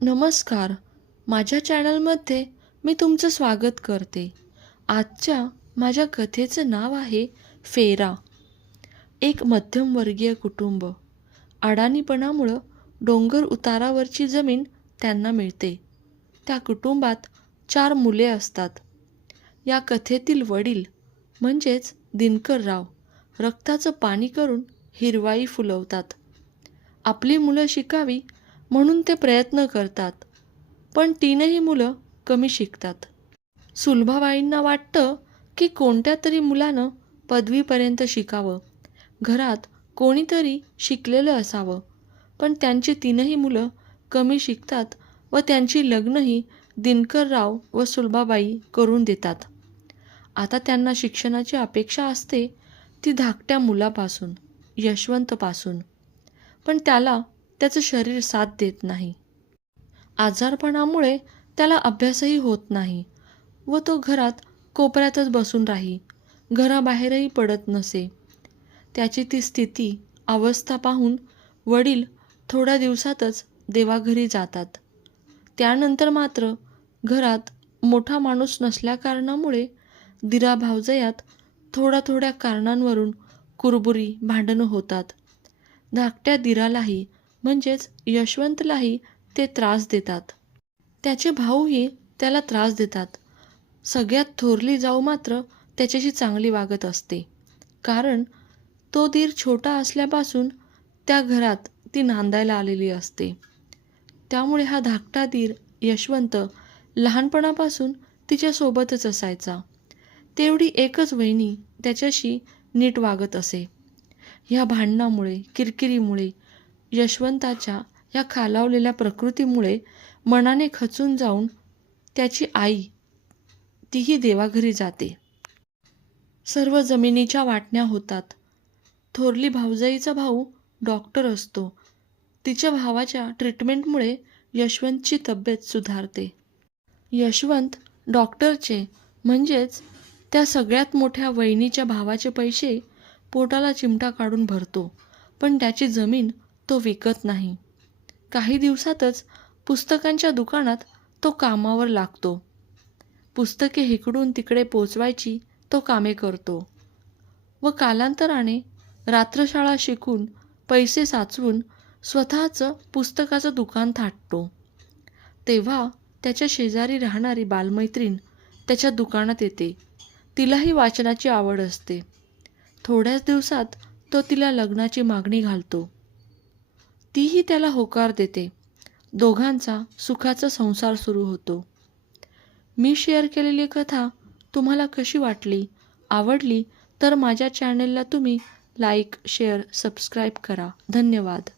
नमस्कार. माझ्या चॅनलमध्ये मी तुमचं स्वागत करते. आजच्या माझ्या कथेचं नाव आहे फेरा. एक मध्यमवर्गीय कुटुंब. अडाणीपणामुळं डोंगर उतारावरची जमीन त्यांना मिळते. त्या कुटुंबात 4 मुले असतात. या कथेतील वडील म्हणजेच दिनकरराव रक्ताचं पाणी करून हिरवाई फुलवतात. आपली मुलं शिकावी म्हणून ते प्रयत्न करतात, पण 3ही मुलं कमी शिकतात. सुलभाबाईंना वाटतं की कोणत्या तरी मुलानं पदवीपर्यंत शिकावं, घरात कोणीतरी शिकलेलं असावं. पण त्यांची 3ही मुलं कमी शिकतात व त्यांची लग्नही दिनकरराव व सुलभाबाई करून देतात. आता त्यांना शिक्षणाची अपेक्षा असते ती धाकट्या मुलापासून, यशवंतपासून. पण त्याला त्याचं शरीर साथ देत नाही. आजारपणामुळे त्याला अभ्यासही होत नाही व तो घरात कोपऱ्यातच बसून राही, घराबाहेरही पडत नसे. त्याची ती स्थिती, अवस्था पाहून वडील थोड्या दिवसातच देवाघरी जातात. त्यानंतर मात्र घरात मोठा माणूस नसल्याकारणामुळे दिरा भावजयात थोड्या कारणांवरून कुरबुरी, भांडणं होतात. धाकट्या दिरालाही म्हणजेच यशवंतलाही ते त्रास देतात. त्याचे भाऊही त्याला त्रास देतात. सगळ्यात थोरली जाऊ मात्र त्याच्याशी चांगली वागत असते, कारण तो दीर छोटा असल्यापासून त्या घरात ती नांदायला आलेली असते. त्यामुळे हा धाकटा दीर यशवंत लहानपणापासून तिच्यासोबतच असायचा. तेवढी एकच वहिनी त्याच्याशी नीट वागत असे. ह्या भांडणामुळे, किरकिरीमुळे, यशवंताच्या या खालावलेल्या प्रकृतीमुळे मनाने खचून जाऊन त्याची आई तीही देवाघरी जाते. सर्व जमिनीच्या वाटण्या होतात. थोरली भाऊजाईचा भाऊ डॉक्टर असतो. तिच्या भावाच्या ट्रीटमेंटमुळे यशवंतची तब्येत सुधारते. यशवंत डॉक्टरचे म्हणजेच त्या सगळ्यात मोठ्या वहिनीच्या भावाचे पैसे पोटाला चिमटा काढून भरतो, पण त्याची जमीन तो विकत नाही. काही दिवसातच पुस्तकांच्या दुकानात तो कामावर लागतो. पुस्तके इकडून तिकडे पोचवायची तो कामे करतो व कालांतराने रात्रशाळा शिकून पैसे साचवून स्वतःचं पुस्तकाचं दुकान थाटतो. तेव्हा त्याच्या शेजारी राहणारी बालमैत्रीण त्याच्या दुकानात येते. तिलाही वाचनाची आवड असते. थोड्याच दिवसात तो तिला लग्नाची मागणी घालतो. तीही त्याला होकार देते. दोघांचा सुखाचा संसार सुरू होतो. मी शेअर केलेली कथा तुम्हाला कशी वाटली? आवडली तर माझ्या चॅनलला तुम्ही लाईक, शेअर, सबस्क्राईब करा. धन्यवाद.